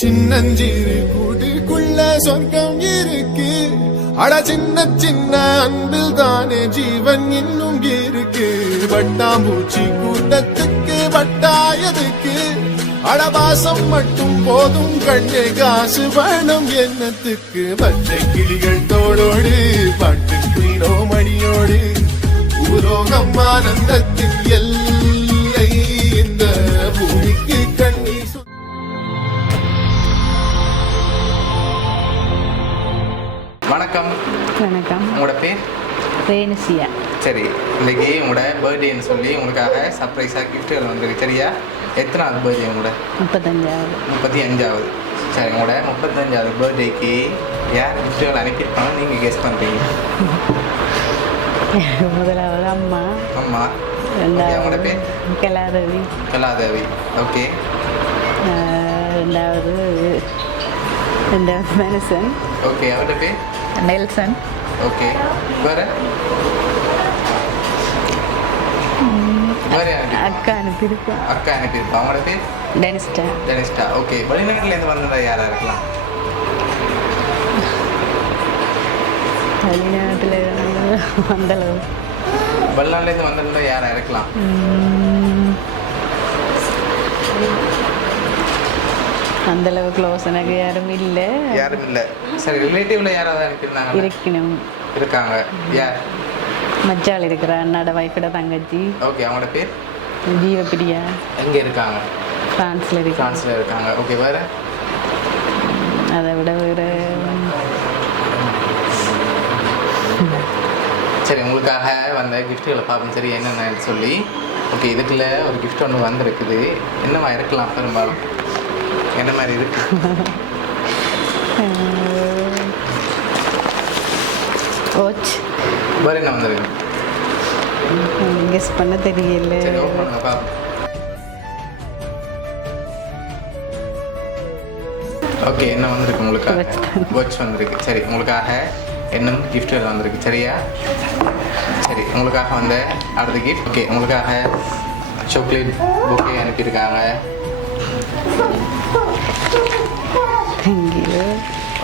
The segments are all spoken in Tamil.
சின்னஞ்சிறு கூட்டுக்குள்ள சொர்க்கம் இருக்கு. அட சின்ன சின்ன அன்பில் தானே ஜீவன் இன்னும் இருக்கு. வட்டாம்பூச்சி கூட்டத்துக்கு வட்டாயதுக்கு அடபாசம் மட்டும் போதும் கண்ணே, காசு வேணும் எண்ணத்துக்கு. பச்சை கிளிகள் தோளோடு பாட்டுக்குயிலோ மணியோடு பூலோகம் ஆனந்தத்தின் எல்லை இந்த பூமிக்கு கண்ணீர். வணக்கம். வணக்கம். உங்களோட பேர்? ரேணுசியா. சரி, இன்றைக்கி உங்களோட பர்த்டேன்னு சொல்லி உங்களுக்காக சர்ப்ரைஸாக கிஃப்ட்டுகள் வந்துருக்கு. சரியா? எத்தனாவது பர்த்டே உங்களோட? 35வது. 35வது. சரி, உங்களோட 35வது பர்த்டேக்கு யார் கிஃப்ட்டுகள் அனுப்பியிருப்பாங்க நீங்கள் கெஸ் பண்ணுறீங்க? முதலாவது அம்மா. அம்மா. உங்களோட பேர்? கலாதேவி. கலாதேவி. ஓகே. ரெண்டாவது மனுஷன். ஓகே. அவரோட பேர்? நெல்சன். ஓகே. வேறு? அக்கா அனுப்பியிருப்பா. அக்கா அனுப்பியிருப்பா. அவங்களோட பேர்? டெனிஸ்டா. டெனிஸ்டா. ஓகே. வெளிநாட்டிலேருந்து வந்ததா யாராக இருக்கலாம்? வெளிநாட்டில் வந்தளவு. வெளிநாட்டிலேருந்து வந்திருந்தா யாராக இருக்கலாம்? அந்தளவு க்ளோஸ் எனக்கு யாரும் இல்லை. யாரும் இல்லை. சரி, ரிலேட்டிவ்ல யாராவது அனுப்பியிருந்தாங்க? இருக்கணும். இருக்காங்க. யார்? மச்சாள் இருக்கிறா, அண்ணாட வைஃபோட தங்கச்சி. ஓகே. அவங்களோட பேர்? ஜீவப்பிரியா. எங்கே இருக்காங்க? ஃப்ரான்ஸில் இருக்கு. ஃப்ரான்ஸில் இருக்காங்க. ஓகே. வேறு? அதை விட வேறு. சரி, உங்களுக்காக வந்த கிஃப்ட்டுகளை பார்ப்போம். சரி, என்னென்னு சொல்லி. ஓகே, இதுக்குள்ள ஒரு கிஃப்ட் ஒன்று வந்திருக்குது. என்னவா இருக்கலாம்? பெரும்பாலும் என்ன மாதிரி இருக்கு? வாட்ச். வேறு என்ன வந்திருக்கு? கெஸ் பண்ண தெரியல. சரி, ஓப்பன் பண்ணுங்க பார்ப்போம். ஓகே, என்ன வந்திருக்கு உங்களுக்காக? வாட்ச் வந்திருக்கு. சரி, உங்களுக்காக இன்னும் கிஃப்ட்கள் வந்திருக்கு. சரியா? சரி, உங்களுக்காக வந்த அடுத்த கிஃப்ட். ஓகே, உங்களுக்காக சாக்லேட் புக்கே அனுப்பியிருக்காங்க.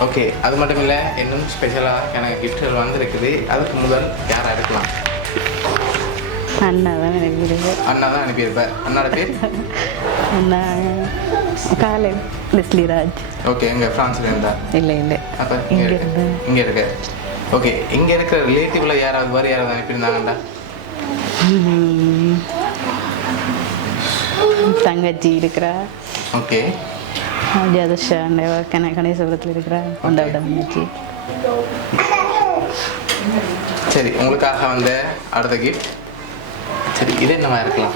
ஓகே, அது மட்டும் இல்லை, இன்னும் ஸ்பெஷலாக எனக்கு கிஃப்ட்கள் வந்திருக்குது. அதுக்கு முதல் யாராக இருக்கலாம்? அண்ணா தான் எனக்கு. அண்ணா தான் அனுப்பியிருப்பேன். அண்ணாட பேர்? அண்ணா காலேஜ் லெஸ்லி ராஜ். ஓகே. எங்கே? ஃப்ரான்ஸில் இருந்தா? இல்லை இல்லை. அப்போ இங்கே இருக்க. ஓகே. இங்கே இருக்கிற ரிலேட்டிவில் யாராவது வேறு யாராவது அனுப்பியிருந்தாங்கண்டா? தங்கச்சி இருக்கிறா. ஓகே. ஜாதஷா கணேசபுரத்தில் இருக்கிறா. கொண்டாட தங்கச்சி. சரி, உங்களுக்காக வந்த அடுத்த கிஃப்ட். சரி, இது என்னவா இருக்கலாம்?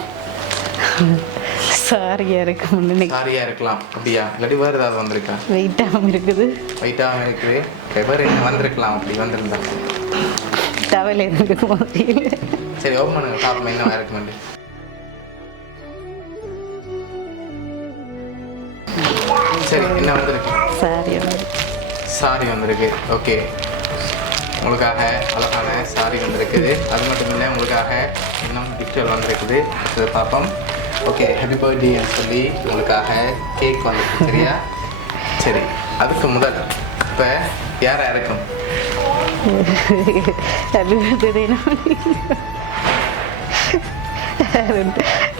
சாரியா இருக்கு. முன்னே சாரியா இருக்கலாம். அப்படியா? இல்லாட்டி வேறு ஏதாவது வந்திருக்கா? வெயிட்டாகவும் இருக்குது. வெயிட்டாகவும் இருக்குது. வேறு என்ன வந்திருக்கலாம்? அப்படி வந்திருந்தா டவல் இருக்கு மாதிரி. சரி, ஓப்பன் பண்ணுங்க பார்ப்போம் என்னவா இருக்குமெண்டு. சரி, என்ன வந்திருக்கு? சாரி வந்திருக்கு. ஓகே. உங்களுக்காக அழகான சாரி வந்திருக்குது. அது மட்டும் இல்லை, உங்களுக்காக இன்னும் கிஃப்ட்கள் வந்திருக்குது. அதை பார்ப்போம். ஓகே. ஹாப்பி பர்த்டேன்னு சொல்லி உங்களுக்காக கேக் வந்திருக்கு. சரியா? சரி, அதுக்கு முதல் இப்போ யாராக இருக்கும்?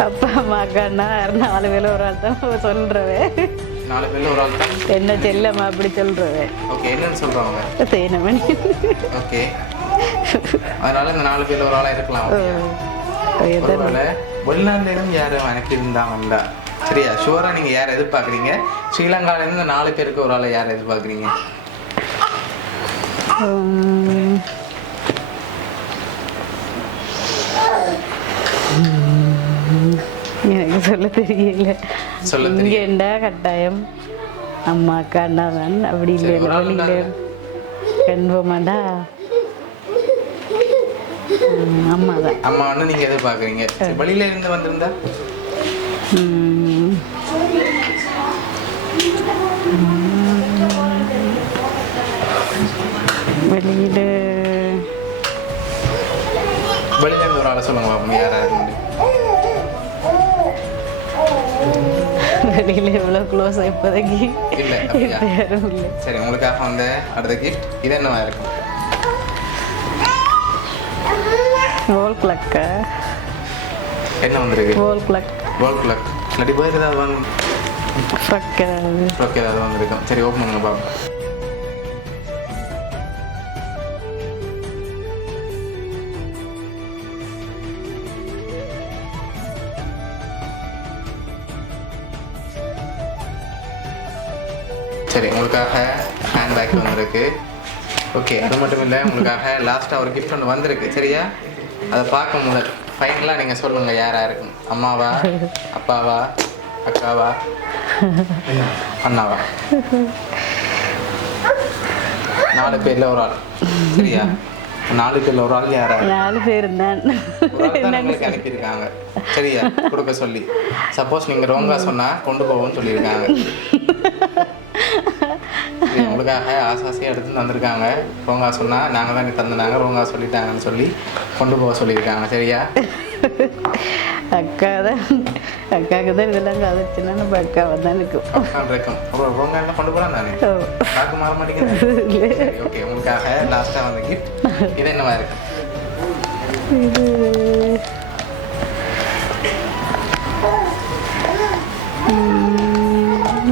அப்பா அம்மா அக்கான்னா 4 பேர் ஒரு ஆள் தான் சொல்றவே. 4 பேர்ல ஒரு ஆள் தான் என்ன செல்லம்மா அப்படி சொல்றவே. ஓகே. என்னன்னு சொல்றாங்க? தேனமணி. ஓகே. அதனால இந்த 4 பேர்ல ஒரு ஆளாக இருக்கலாம். ஒருவேளை வெளிநாட்டிலேருந்து யாரும் அனுப்பியிருந்தாங்கண்டா? சரியா? ஷுவராக நீங்கள் யாரை எதிர்பார்க்குறீங்க? ஸ்ரீலங்காலேருந்து இந்த 4 பேருக்கு ஒரு ஆளை யாரை எதிர்பார்க்குறீங்க? எனக்கு சொல்ல தெரியல. இங்கேண்டா கட்டாயம் அம்மா அக்காண்டா தான். அப்படி இல்லை வெளியில கன்ஃபார்மாண்டா அம்மா தான். அம்மான்னு நீங்கள் எதிர்பார்க்குறீங்க. வெளியில இருந்து வந்திருந்தா? வெளியிலேருந்து ஒரு ஆளை சொல்லுங்க. யாராக இருக்க முடியும்? வெளியில் எவ்வளோ க்ளோஸ் இப்போதைக்கு இல்லை அப்படியா? யாரும் இல்லை. சரி உங்களுக்காக வந்து அடுத்த கிஃப்ட் இது என்னவா இருக்கும்? வால் கிளாக்கா? என்ன வந்திருக்கு? Wall clock. Wall clock. இல்லாட்டி வேறு ஏதாவது வாங்க. ஃப்ரக் ஏதாவது. ஓகே ஏதாவது வந்திருக்கும். சரி ஓப்பன் பண்ணுங்க பாப்போம். சரி உங்களுக்காக ஹேண்ட் பேக் வந்திருக்கு. ஓகே அது மட்டும் இல்லை உங்களுக்காக லாஸ்ட்டாக ஒரு கிஃப்ட் ஒன்று வந்திருக்கு. சரியா? அதை பார்க்கும் முதல் ஃபைனலாக நீங்கள் சொல்லுங்கள் யாராக இருக்கும். அம்மாவா, அப்பாவா, அக்காவா, அண்ணாவா? 4 பேரில் ஒரு ஆள். சரியா? 4 பேரில் ஒரு ஆள் யாரா? 4 பேர் தான். ஒரு ஆள் தான் உங்களுக்கு அனுப்பியிருக்காங்க. சரியா? கொடுக்க சொல்லி. சப்போஸ் நீங்கள் ரோங்கா சொன்னால் கொண்டு போவோம்னு சொல்லியிருக்காங்க. உங்களுக்காக ஆசாசியாக எடுத்து தந்திருக்காங்க. ரோங்கா சொன்னால் நாங்கள் தான் தந்துனாங்க, ரோங்கா சொல்லிட்டாங்கன்னு சொல்லி கொண்டு போக சொல்லியிருக்காங்க. சரியா? அக்காவுக்கு தான் இதெல்லாம் கதைச்சுன்னா நம்ம அக்காவை தான் இருக்கும். இருக்கும் ரோங்கா எல்லாம் கொண்டு போகலாம் தானே? பார்க்க மாற மாட்டேங்குது. ஓகே உங்களுக்காக லாஸ்ட்டாக வந்து கிஃப்ட் இது என்னவா இருக்கு? இது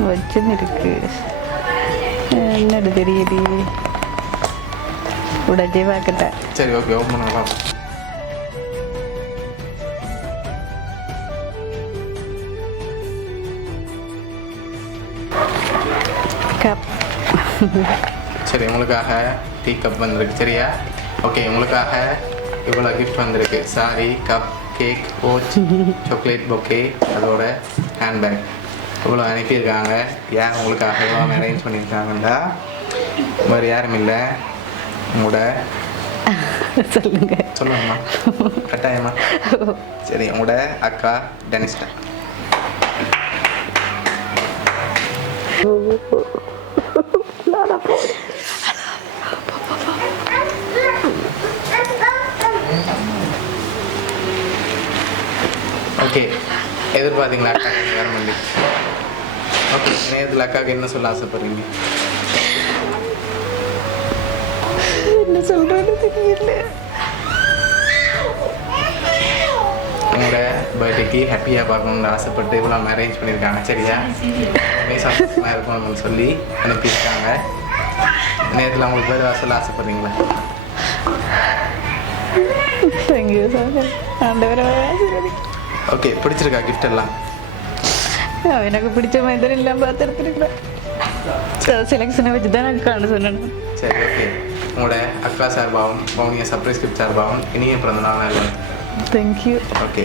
வச்சுன்னு இருக்கு. என்னது தெரியுது? உடச்சே பார்க்கட்டேன். சரி ஓகே ஓப்பன் பண்ணலாம். கப். சரி உங்களுக்காக டீ கப் வந்திருக்கு. சரியா? ஓகே உங்களுக்காக இவ்வளோ கிஃப்ட் வந்திருக்கு. Sorry, cup, cake, coach, chocolate bouquet, அதோட ஹேண்ட்பேக் இவ்வளோ அனுப்பியிருக்காங்க. யார் உங்களுக்காக இவ்வளோ அரேஞ்ச் பண்ணியிருக்காங்கண்டா வேறு யாரும் இல்லை, உங்களோட சொல்லுங்கம்மா கட்டாயமா. சரி உங்களோட அக்கா டெனிஸ்டா. ஓகே எதிர்பார்த்தீங்களா அக்கா வர மாதிரி? ஓகே நேரத்தில் அக்காவுக்கு என்ன சொல்ல ஆசைப்படுறீங்க? என்ன சொல்றது தெரியல. உங்களோட பர்த்டேக்கு ஹாப்பியாக பார்க்கணுன்னு ஆசைப்பட்டு இவ்வளோ அரேஞ்ச் பண்ணியிருக்காங்க. சரியா? சந்தோஷமாக இருக்கணும்னு சொல்லி அனுப்பியிருக்காங்க. நேரத்தில் உங்களுக்கு வேறு சொல்ல ஆசைப்படுறீங்களா? Thank you sir. ஆண்டவரை ஓகே பிடிச்சிருக்கா கிஃப்ட் எல்லாம்? எனக்கு பிடிச்ச மாதிரி எல்லாம் பார்த்து எடுத்துருக்குறேன். செலெக்ஷனை வச்சு தான் எனக்கு காண சொன்னேன். சரி ஓகே உங்களோட அக்கா சார்பாகவும் உங்களுடைய சர்ப்ரைஸ் கிஃப்ட் சார்பாகவும் இனிய பிறந்த நாள். தேங்க்யூ. ஓகே